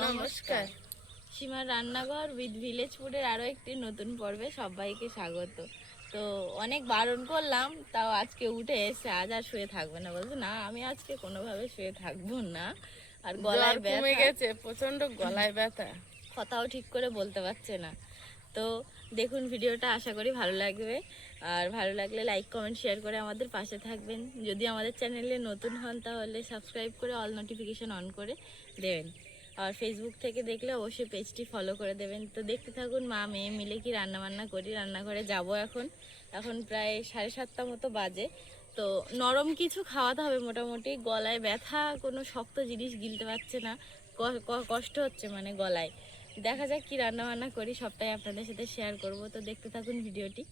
নমস্কার। সীমার রান্নাঘর উইথ ভিলেজ ফুডের আরও একটি নতুন পর্বে সবাইকে স্বাগত। তো অনেক বারণ করলাম, তাও আজকে উঠে এসে আজ আর শুয়ে থাকবে না, বলছে না আমি আজকে কোনোভাবে শুয়ে থাকবো না। আর গলায় কমে গেছে, প্রচন্ড গলায় ব্যথা, কথাও ঠিক করে বলতে পারছে না। তো দেখুন ভিডিওটা, আশা করি ভালো লাগবে। আর ভালো লাগলে লাইক কমেন্ট শেয়ার করে আমাদের পাশে থাকবেন। যদি আমাদের চ্যানেলে নতুন হন তাহলে সাবস্ক্রাইব করে অল নোটিফিকেশন অন করে দেবেন। আর ফেসবুক থেকে দেখলে অবশ্যই পেজটি ফলো করে দেবেন। তো দেখতে থাকুন মা মেয়ে মিলে কি রান্নাবান্না করি। রান্নাঘরে যাব এখন প্রায় 7:30 মতো বাজে। তো নরম কিছু খাওয়াতে হবে, মোটামুটি গলায় ব্যথা, কোনো শক্ত জিনিস গিলতে পারছে না, কষ্ট হচ্ছে মানে গলায়। দেখা যাক কি রান্না বান্না করি, সবটাই আপনাদের সাথে শেয়ার করব। তো দেখতে থাকুন ভিডিওটি।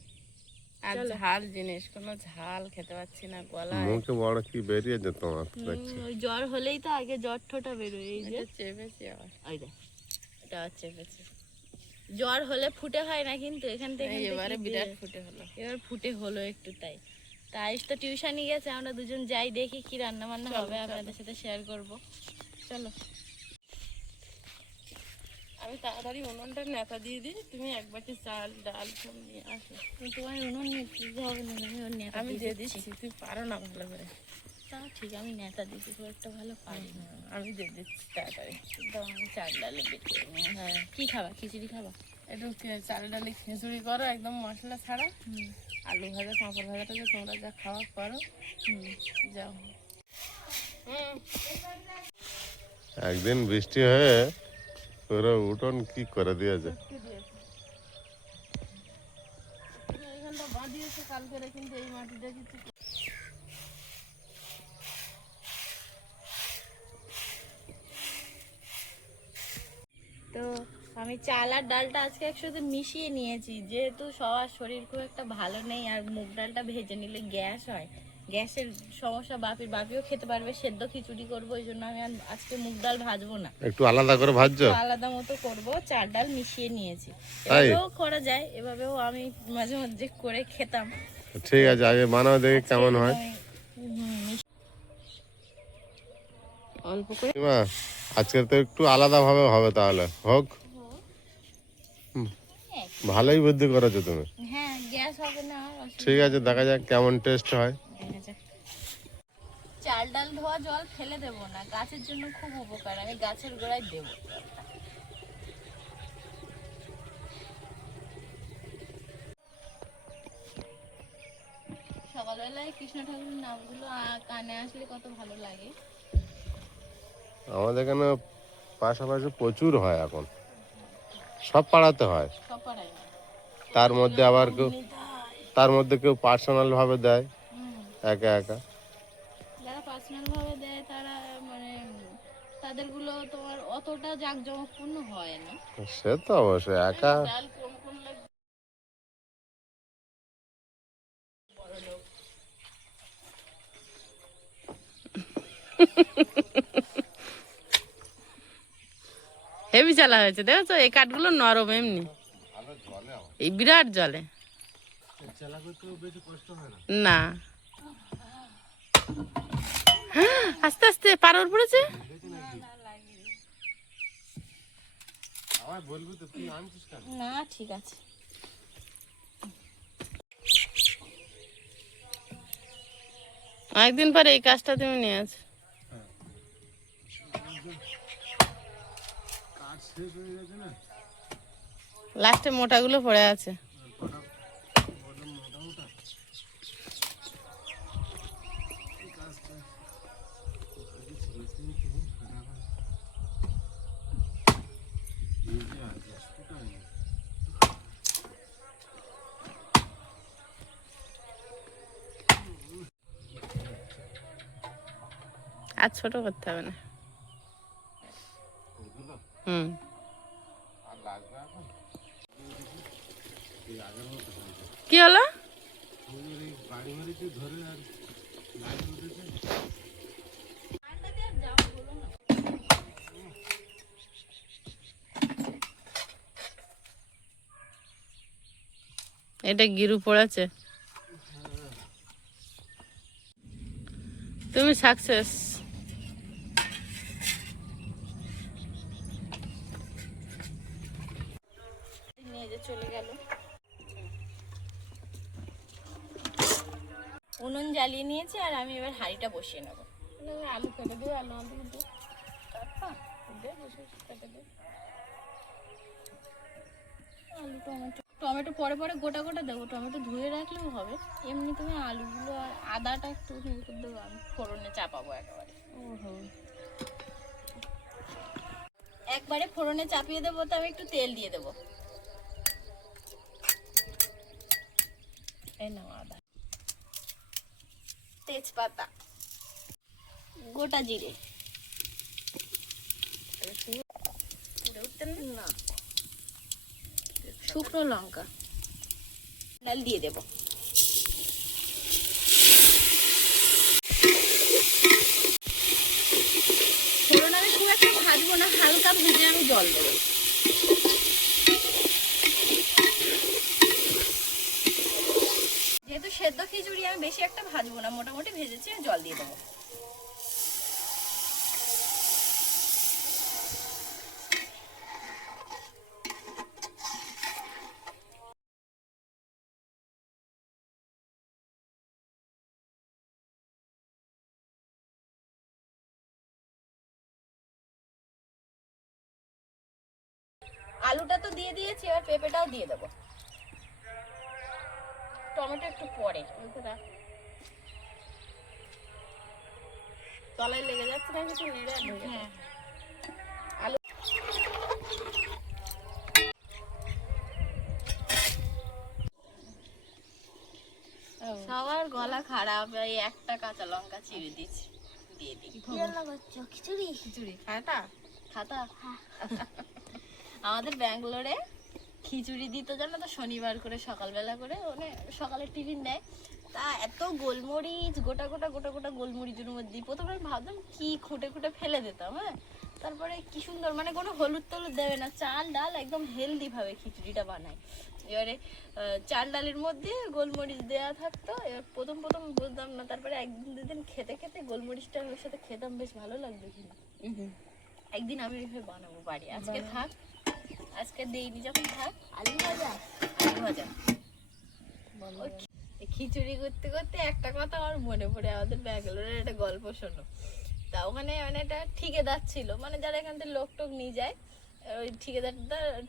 আর ঝাল জিনিস, কোনো ঝাল খেতে পাচ্ছি না, গলায় মুখে বড় কি বেরিয়ে যেত তোমার দেখছি। ওই জ্বর হলেই তো আগে জ্বর ঠোঁটা বেরোয়, এই যে চেপেছি আবার, ওই দেখ এটা চেপেছে। জ্বর হলে ফুটে হয় না, কিন্তু এখান থেকে এবারে বিরাট ফুটে হলো, এবার ফুটে হলো একটু। তাই আয়ুষ তো টিউশনই গেছে, আমরা দুজন যাই, দেখি কি রান্না বান্না হবে, আপনাদের সাথে শেয়ার করব। চলো। আমি তাড়াতাড়ি উনুনটা নেতা দিয়ে দিই, তুমি এক বাটি চাল ডাল সব নিয়ে আসো। তোমার উনুন নিতে হবে না, আমি দিয়ে দিচ্ছি, তুমি পারো না ভালো করে। তা ঠিক, আমি নেতা দিচ্ছি, খুব একটা ভালো পারি না। আমি দিয়ে দিচ্ছি তাড়াতাড়ি। আমি চাল ডালে বেটে। হ্যাঁ, কি খাবা? খিচুড়ি খাবা? একটু চাল ডালে খিচুড়ি করো, একদম মশলা ছাড়া। আলু ভাজা, পাঁপড় ভাজাটা যে তোমরা যা খাওয়া করো, যাও। একদিন বৃষ্টি হয়ে পুরো উঠোন কি করে দিয়েছে। এখানটা বাঁধিয়েছে কালকে, কিন্তু এই মাটিটা কিছু তো আমি চাল আর ডালটা আজকে একসাথে মিশিয়ে নিয়েছি, যেহেতু সবার শরীর খুব একটা ভালো নেই, আর মুগ ডালটা ভেজে নিলে গ্যাস হয়, গ্যাসের সমস্যা বাপিও খেতে পারবে। সেদ্ধ খিচুড়ি করবো, এই জন্য আমি আজকে মুগ ডাল ভাজবো না, একটু আলাদা করে ভাজছো? আলাদা মতো করবো। চাল ডাল মিশিয়ে নিয়েছি, এভাবেও করা যায়, এভাবেও আমি মাঝে মধ্যে করে খেতাম। ঠিক আছে, আগে বানাও দেখি কেমন হয়। অল্প করে আজকে তো একটু আলাদা ভাবে হবে, তাহলে হোক। ভালোই বুদ্ধি করেছো তুমি। হ্যাঁ, গ্যাস হবে না। ঠিক আছে, দেখা যাক কেমন টেস্ট হয়। চাল ডাল ধোয়া জল ফেলে দেবো না, গাছের জন্য খুব উপকার, আমি গাছের গোড়ায় দেবো। সকালবেলায় কৃষ্ণ ঠাকুরের নামগুলো কানে আসলে কত ভালো লাগে। আমাদের এখানে পাশাপাশি প্রচুর হয়, এখন সব পাড়াতে হয়। সব পাড়ায় তার মধ্যে আবার কেউ পার্সোনাল ভাবে দেয়, একা একা। যারা পার্সোনাল ভাবে দেয় তারা মানে তাদেরগুলো তোমার অতটা জাঁকজমকপূর্ণ হয় না। সে তো অবশ্যই, একা ডাল কোন কোন লাগে। হেভি চালা হয়েছে, দেখেছো? এই কাঠগুলো নরম, এমনি এই বিরাট জলে না। আস্তে আস্তে পারোর পড়েছে। না ঠিক আছে। অনেকদিন পরে এই কাজটা তুমি নিয়েছো। লাস্টে মোটাগুলো পড়ে আছে। আর ছোট করতে হবে না। কি হলো? এটা গিরু পড়েছে, তুমি সাকসেস। উনুন জ্বালিয়ে নিয়েছি আর আমি এবার হাঁড়িটা বসিয়ে নেবো। আলু কেটে দিও, আলু আনতে কিন্তু দে বসে কেটে দে। আলু টমেটো পরে পরে গোটা গোটা দেবো, টমেটো ধুয়ে রাখলেও হবে। এমনি তুমি আলুগুলো আর আদাটা একটু করে দেবো, আমি ফোড়নে চাপাবো একেবারে। একবারে ফোড়নে চাপিয়ে দেবো, তো আমি একটু তেল দিয়ে দেবো। এই নাও আদা, তেজপাতা, গোটা জিরে, না শুকনো লঙ্কা, ডাল দিয়ে দেবো। ফোড়ন আমি খুব একটা ভাজবো না, হালকা ভেজে আমি জল দেবো। যেহেতু সেদ্ধ খিচুড়ি আমি বেশি একটা ভাজবো না, মোটামুটি ভেজেছি, জল দিয়ে দেবো। আলুটা তো দিয়ে দিয়েছি, এবার পেঁপেটাও দিয়ে দেবো। টমেটো একটু পরে, তলায় লেগে যাচ্ছে না কিছু, নেড়ে আর ঢেকে হ্যাঁ আলু সবার গলা খারাপ, এই একটা কাঁচা লঙ্কা চিড়ে দিচ্ছি, দিয়ে দিই। খিচুড়ি খিচুড়ি খাটা খাতা। আমাদের ব্যাঙ্গালোরে খিচুড়ি দিত জানো তো, শনিবার করে সকালবেলা করে, মানে সকালে টিফিন দেয়। তা এত গোলমরিচ, গোটা গোটা গোটা গোটা গোলমরিচের মধ্যে প্রথমে আমি ভাবতাম কি খুঁটে খুঁটে ফেলে দিতাম। হ্যাঁ, তারপরে কি সুন্দর, মানে কোনো হলুদ টলুদ দেবে না, চাল ডাল একদম হেলদি ভাবে খিচুড়িটা বানায়। এবারে চাল ডালের মধ্যে গোলমরিচ দেওয়া থাকতো। এবার প্রথম প্রথম বুঝতাম না, তারপরে একদিন দুদিন খেতে খেতে গোলমরিচটা ওর সাথে খেতাম, বেশ ভালো লাগতো কিনা। একদিন আমি ওইভাবে বানাবো বাড়ি, আজকে থাক, আজকে দেইনি যখন থাক। আলু ভাজা, আলু ভাজা। খিচুড়ি করতে করতে একটা কথা আমার মনে পড়ে, আমাদের ব্যাঙ্গালোরের একটা গল্প শোনো। তা ওখানে মানে একটা ঠিকাদার ছিল, মানে যারা এখান থেকে লোক টোক নিয়ে যায়, ওই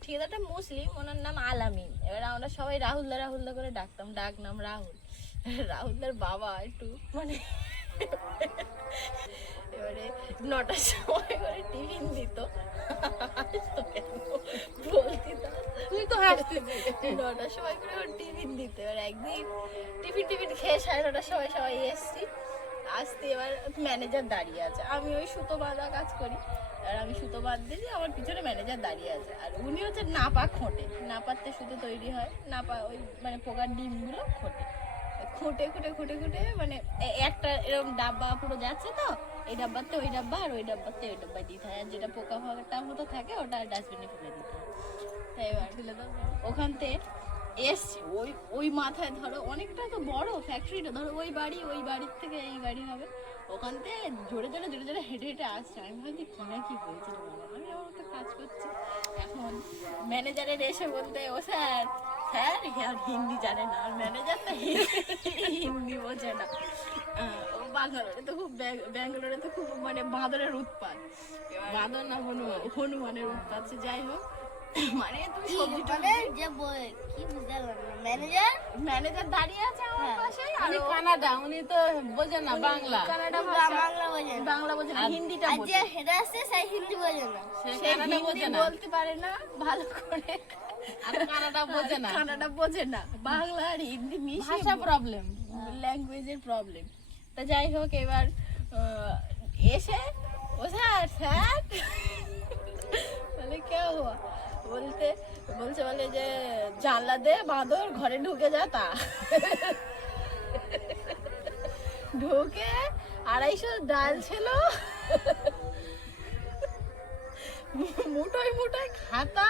ঠিকাদারটা মুসলিম, ওনার নাম আলামিন। এবার আমরা সবাই রাহুলদা রাহুলদা করে ডাকতাম, ডাক নাম রাহুল। রাহুলদার বাবা একটু মানে এবারে 9টার সময় করে টিফিন দিত, বলতি না তুই তো হাসছিস। 9টার সময় করে ওর টিফিন দিত। এবার একদিন টিফিন খেয়ে 9:30টার সময় সবাই এসছি, আসতে এবার ম্যানেজার দাঁড়িয়ে আছে, আমি ওই সুতো বাঁধা কাজ করি, আর আমি সুতো বাঁধতেছি, আমার পিছনে ম্যানেজার দাঁড়িয়ে আছে। আর উনি হচ্ছে নাপা খোঁটে, নাপাতে সুতো তৈরি হয়, নাপা ওই মানে পোকার ডিমগুলো খোঁটে, খুঁটে খুঁটে খুঁটে খুঁটে মানে একটা এরকম ডাব্বা পুরো যাচ্ছে, তো এই ডাব্বাতে ওই ডাব্বা আর ওই ডাব্বাতে ওই ডাব্বায় দিতে হয়, আর যেটা পোকা ফাঁকাটা মতো থাকে ওটা ডাস্টবিনে ফেলে দিতে হয়। তাই এবার ওখান থেকে এসছি, ওই ওই মাথায় ধরো অনেকটা তো বড় ফ্যাক্টরিটা, ধরো ওই বাড়ির থেকে এই বাড়ি হবে, ওখান থেকে জোরে জোরে জোরে জোরে হেঁটে হেঁটে আসছে। আমি ভাবছি কি না কি হয়েছে, আমি আমার মতো কাজ করছি। এখন ম্যানেজারের এসে বলতে, ও স্যার স্যার আর হিন্দি জানে না, আর ম্যানেজার তো হিন্দি বোঝে না। ও ব্যাঙ্গালোরে তো খুব মানে বাঁদরের উৎপাত, বাঁদর না হনুমানের উৎপাত। সে যাই হোক, মানে তুমি ম্যানেজার দাঁড়িয়ে আছে আমার পাশে, আর উনি কানাডা, উনি তো বোঝে না বাংলা, কানাডা বাংলা বোঝে না, হিন্দিটা বোঝে। সে কানাডা বোঝে হিন্দি না, বলতে পারে না ভালো করে, আর কানাডা বোঝে না, কানাডা বোঝে না, বাংলা আর হিন্দি মিশিয়ে ভাষা প্রবলেম, ল্যাঙ্গুয়েজের প্রবলেম। তা যাই হোক, এবার এসে ও স্যার স্যার বলে কে হুয়া, বলে যে জানলা দে বাঁদর ঘরে ঢুকে যা। তা ঢুকে 250 ডাল ছিল, মুঠোয় মুঠোয় খাতা,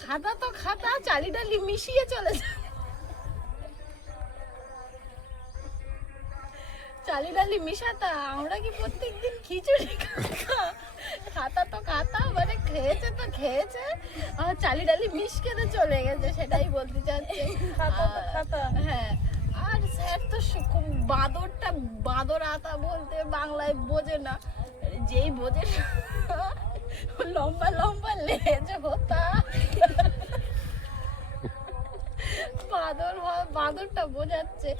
খাতা তো খাতা, চালি ডালি মিশিয়ে চলে যায়, চালি ডালি মিশাতা। আমরা কি প্রত্যেকদিন খিচুড়ি খাতা তো খাতা, মানে খেয়েছে তো খেয়েছে, আর চালি ডালি মিশ খেতে চলে গেছে, সেটাই বলতে চাচ্ছি। খাতা তো খাতা। হ্যাঁ, আর স্যার তো বাঁদরটা, বাঁদর আতা বলতে বাংলায় বোঝে না, যেই বোঝে না, লম্বা লম্বা লেজ হতা। বাঁদরটা বোঝাচ্ছে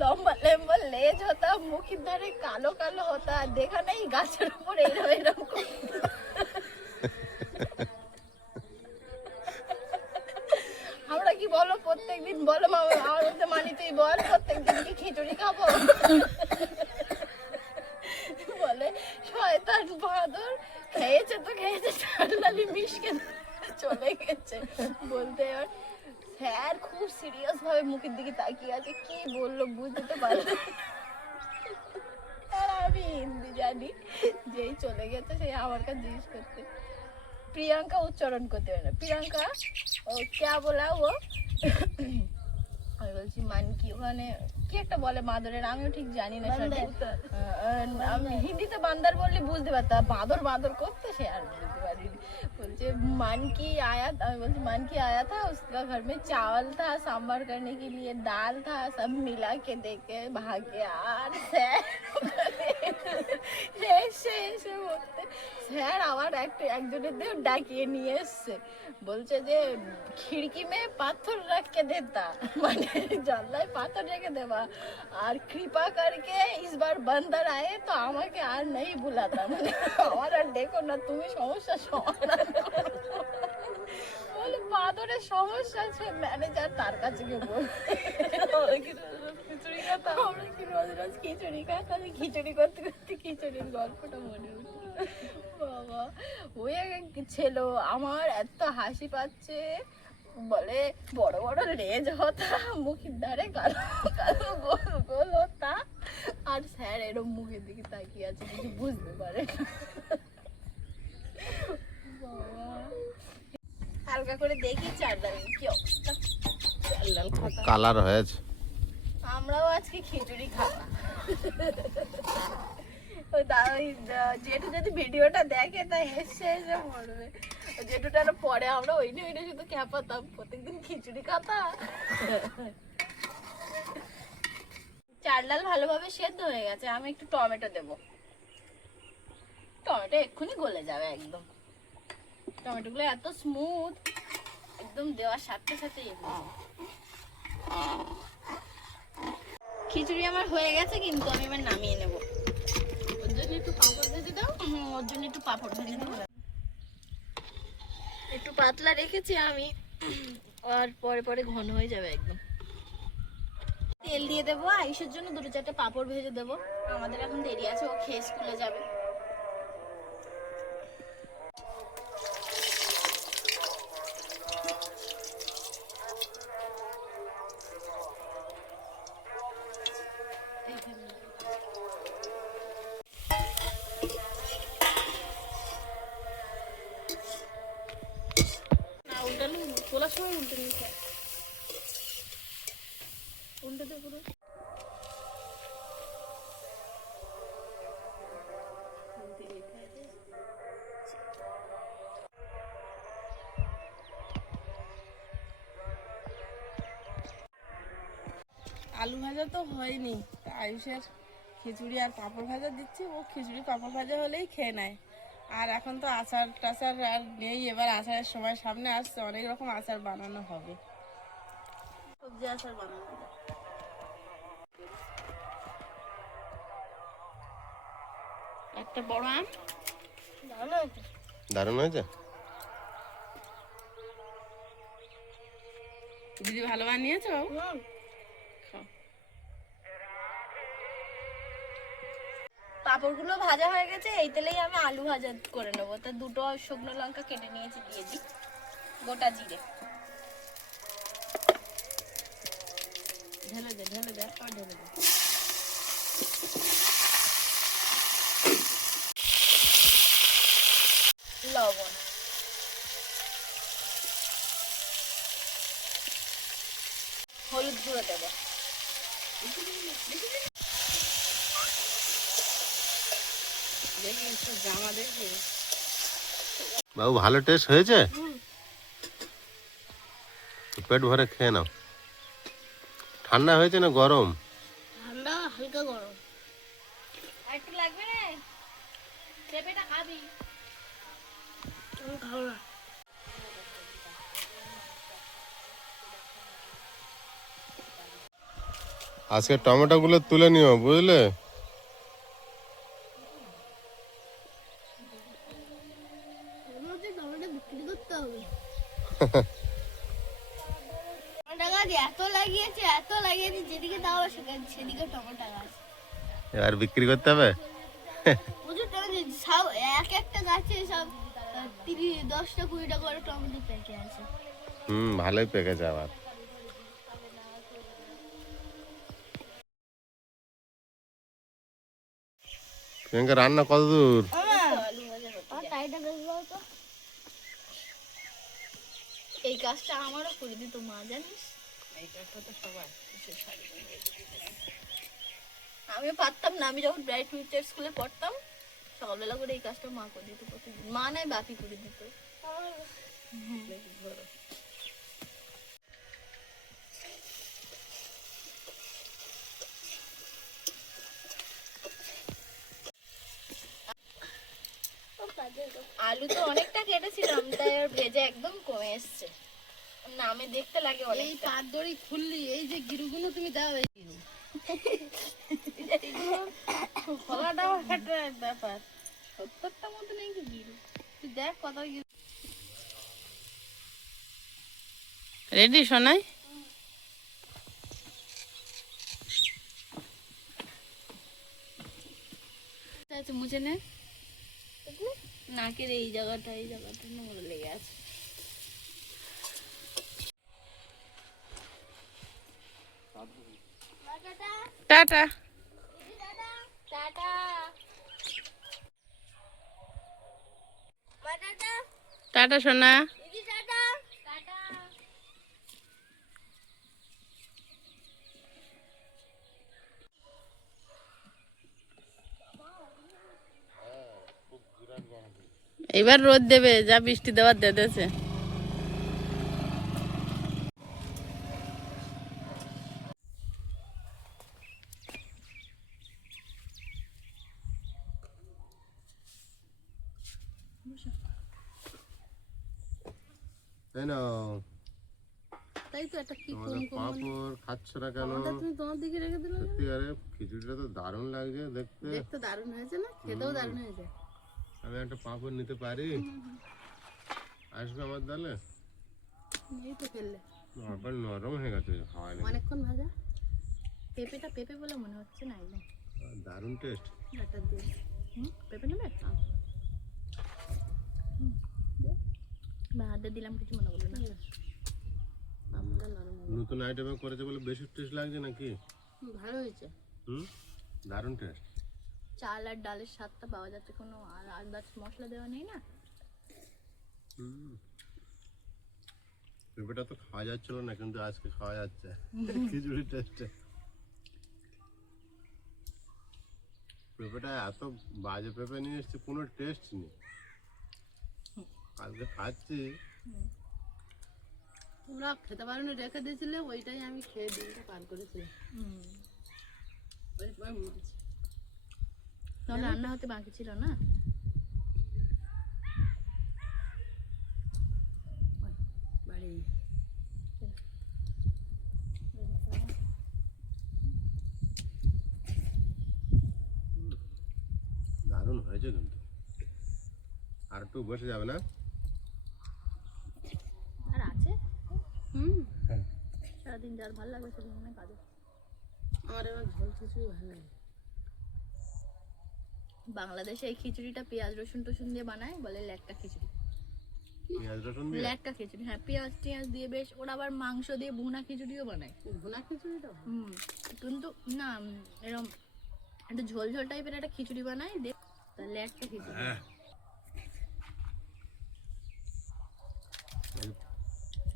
লম্বা লম্বা লেজ হতা, মুখের ধারে কালো কালো হতা, দেখা নেই গাছের উপর এরকম এরকম। আমরা কি বলো প্রত্যেকদিন বলো মামা, আমার মধ্যে মানি তুই বল প্রত্যেকদিন কি খিচুড়ি খাবো? বলে শয়তান বাঁদর খেয়েছে তো খেয়েছে, ঠান্ডালি মিশকে চলে গেছে বলতে। এবার স্যার খুব সিরিয়াস ভাবে মুখের দিকে তাকিয়ে আছে, কি বললো বুঝতে পারলো। আর আমি হিন্দি জানি, যেই চলে গেছে সেই আমার কাছে জিজ্ঞেস করতে, প্রিয়াঙ্কা উচ্চারণ করতে পারে না, প্রিয়াঙ্কা ও ক্যা বলা ও? আমি বলছি মান কি, ওখানে কি একটা বলে বাঁদরের, আমিও ঠিক জানি না সঠিক। আমি হিন্দিতে বান্দর বললে বুঝতে পারতাম, বাঁদর বাঁদর করতে সে আর বুঝতে পারিনি। বলছে मान की आया, আমি বলছি मान की आया था, उसका घर में चावल था, सांभर करने के लिए दाल था, सब मिला के देके भाग गया। আর স্যার বলতে, স্যার আবার একজনের দিয়ে ডাকিয়ে নিয়ে এসছে, বলছে যে খিড়কি মে পাথর রাখকে দেতা, মানে জানলায় পাথর রেখে দেবা, আর কৃপা করকে इसबार बंदर आए तो আমাকে আর নেই বুলাতা, মানে আমার আর দেখো না, তুমি সমস্যা সমাধান করো। বলে বাঁদরের সমস্যা আছে, ম্যানেজার তার কাছে গিয়ে বলতে, খিচুড়ি খাতা, আমরা কি রোজ রোজ খিচুড়ি খাই, তাহলে খিচুড়ি করতে করতে খিচুড়ির গল্পটা মনে উঠলো। বাবা ওই ছিল, আমার এত হাসি পাচ্ছে, বলে বড় বড় লেজ হতা, মুখের ধারে কালো কালো গোল গোল হতা, আর স্যার এরকম মুখের দিকে তাকিয়ে আছে, কিছু বুঝতে পারে না। বাবা হালকা করে দেখি চাল ডাল কি অবস্থা, চাল ডাল খাতা কালার হয়েছে। আমরাও আজকে খিচুড়ি খাবো। যেটু যদি ভিডিওটা দেখে তাই এসে পড়বে, যেটুটার পরে আমরা ওই নিয়ে শুধু খেপাতাম, প্রত্যেকদিন খিচুড়ি খাতা। চাল ডাল ভালোভাবে সেদ্ধ হয়ে গেছে, আমি একটু টমেটো দেব, টমেটো এক্ষুনি গলে যাবে একদম, টমেটোগুলো এত স্মুথ, একদম দেওয়ার সাথে সাথে খিচুড়ি আমার হয়ে গেছে, কিন্তু আমি এবার নামিয়ে নেব। ওর জন্য একটু পাঁপড় ভেজে দাও, ওর জন্য একটু পাঁপড় ভেজে দেবো, একটু পাতলা রেখেছি আমি, আর পরে পরে ঘন হয়ে যাবে একদম। তেল দিয়ে দেবো, আয়ুষের জন্য 2-4টা পাঁপড় ভেজে দেবো, আমাদের এখন দেরি আছে, ও খেয়ে স্কুলে যাবে। তোলার সময় উল্টে নিতে, উল্টে পুরো আলু ভাজা তো হয়নি, আয়ুষের খিচুড়ি আর পাঁপড় ভাজা দিচ্ছি, ও খিচুড়ি পাঁপড় ভাজা হলেই খেয়ে নেয়। আর এখন তো আচার টাচার আর নেই, এবার আচারের সময় সামনে আসছে, অনেক রকম আচার বানানো হবে, সবজি আচার বানানো হবে। একটা বড় আম, দারুণ হয়েছে। দিদি ভালো বানিয়েছো? পাঁপড়গুলো ভাজা হয়ে গেছে, এই তেলেই আমি আলু ভাজা করে নেবো। তা 2টো শুকনো লঙ্কা কেটে নিয়েছি, দিয়ে দিই, গোটা জিরে ঢেলে দে, ঢেলে দে, আর ঢেলে দে। লবণ, হলুদ গুঁড়ো দেবো, জামা দেখবে বাবু ভালো টেস্ট হয়েছে, পেট ভরে খেয়ে নাও। ঠান্ডা হয়েছে না গরম? ঠান্ডা হালকা গরম। আর একটু লাগবে রে, পেঁপেটা খাবি? খাবো না। আজকে টমেটো গুলো তুলে নিও, বুঝলে? টমেটো বিক্রি করতে হবে। এত লাগিয়েছি যেদিকে দাও সেদিকে টমেটো গাছ। এবার বিক্রি করতে হবে। প্রচুর টমেটো, সব একটা গাছে সব 10টা 20টা করে টমেটো পেকে আছে। ভালোই পেকেছে আবার। প্রিয়াঙ্কা রান্না কত দূর? এই কাজটা আমারও করে দিত মা, জানিস? এই কাজটা তো সবার আমিও পারতাম না। আমি যখন ব্রাইট ফিউচার স্কুলে পড়তাম, সকালবেলা করে এই কাজটা মা করে দিত প্রতিদিন। মা নাই বাপি করে দিত। আলু তো অনেকটা কেটেছিলাম, তাই আর ভেজে একদম কমে এসছে। নামে দেখতে লাগে অনেক। এই পাত দড়ি খুললি, এই যে গিরুগুলো তুমি দাও, এই গিরু খোলাটাও একটা ব্যাপার। 70টা মতো নেই কি গিরু, তুই দেখ কত গিরু। রেডি সোনাই? মুছে নে। নাকের এই জায়গাটা নোংরা লেগে আছে। টাটা। টাটা সোনা। এবার রোদ দেবে, যা বৃষ্টি দেওয়ার দেছে। তাই না? তাই তো একটা কি তোমাদের পাঁপড় খাচ্ছ না কেন? তুমি তোমার দিকে রেখে দিলে। সত্যিকারে খিচুড়িটা তো দারুণ লাগছে দেখতে। দেখতে দারুণ হয়েছে না? খেতেও দারুণ হয়েছে। আমি একটা পাঁপড় নিতে পারি? আসবে আমার তাহলে? এই তো ফেললে। আবার নরম হয়ে গেছে, খাওয়াই না। অনেকক্ষণ ভাজা। পেঁপেটা পেঁপে বলে মনে হচ্ছে না একদম। দারুণ টেস্ট। ডাটা দিয়ে। পেঁপে নেবে? বা হাতে দিলাম, কিছু মনে করলো না। আমরা নরম হবে। নতুন আইটেম করেছে বলে বেশি টেস্ট লাগছে নাকি? ভালো হয়েছে। দারুণ টেস্ট। চাল আর ডালের স্বাদটা পাওয়া যাচ্ছে, কোনো আলাদা মশলা দেওয়া নেই না। পেঁপেটা তো খাওয়া যাচ্ছিল না, কিন্তু আজকে খাওয়া যাচ্ছে খিচুড়ি টেস্টে। পেঁপেটা এত বাজে পেঁপে নিয়ে এসছে, কোনো টেস্ট নেই। আজকে খাচ্ছি। তোমরা খেতে পারো না, রেখে দিয়েছিলে, ওইটাই আমি খেয়ে দিনটা পার করেছিলাম। তখন রান্না হতে বাকি ছিল না। বাড়ি দারুণ হয়েছে কিন্তু। আর একটু বসে যাবে না? আর আছে। সারাদিন যার ভালো লাগবে সেদিন মনে কাজে। আমার এবার ঝোল খিচুড়ি ভালো লাগে। বাংলাদেশে এই খিচুড়িটা পেঁয়াজ রসুন টসুন দিয়ে বানায়, বলে ল্যাটকা খিচুড়ি। পেঁয়াজ রসুন দিয়ে? ল্যাটকা খিচুড়ি, হ্যাঁ, পেঁয়াজ টিয়াজ দিয়ে বেশ। ওরা আবার মাংস দিয়ে ভুনা খিচুড়িও বানায়। ভুনা খিচুড়িটা কিন্তু না, এরকম একটা ঝোল ঝোল টাইপের একটা খিচুড়ি বানায়, দেখ ল্যাটকা খিচুড়ি।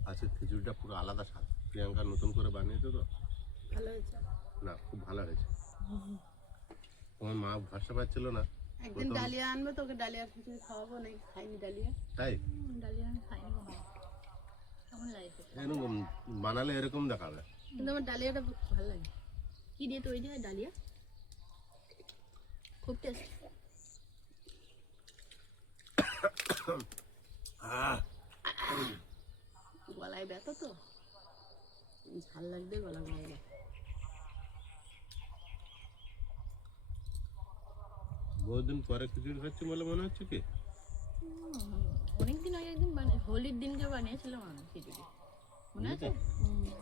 আজকে খিচুড়িটা পুরো আলাদা স্বাদ। প্রিয়াঙ্কা নতুন করে বানিয়েছে তো। ভালো হয়েছে না, খুব ভালো হয়েছে। তোমার মা ভরসা পাচ্ছিল না। একদিন ডালিয়া আনবে, তোকে ডালিয়ার খিচুড়ি খাওয়াবো। নাকি খাইনি ডালিয়া? তাই ডালিয়া আমি খাইনি কখনো। কেমন লাগে? এরকম বানালে এরকম দেখাবে। কিন্তু আমার ডালিয়াটা ভালো লাগে। কি দিয়ে তৈরি হয় ডালিয়া? খুব টেস্ট। গলায় ব্যথা তো, ঝাল লাগবে, গলা গলা। বহুদিন পরে খিচুড়ি খাচ্ছি বলে মনে হচ্ছে কি? অনেকদিন আগে একদিন হোলির দিনকে বানিয়েছিলাম আমি খিচুড়ি, মনে আছে?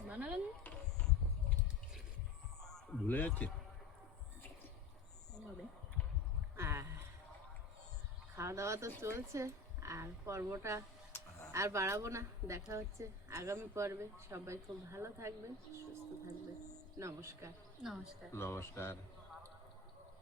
বানালেন না? ভুলে যাচ্ছে। ওভাবে। খাওয়া দাওয়া তো চলছে, আর পর্বটা আর বাড়াবো না। দেখা হচ্ছে আগামী পর্বে। সবাই খুব ভালো থাকবেন, সুস্থ থাকবেন। নমস্কার। নমস্কার। নমস্কার।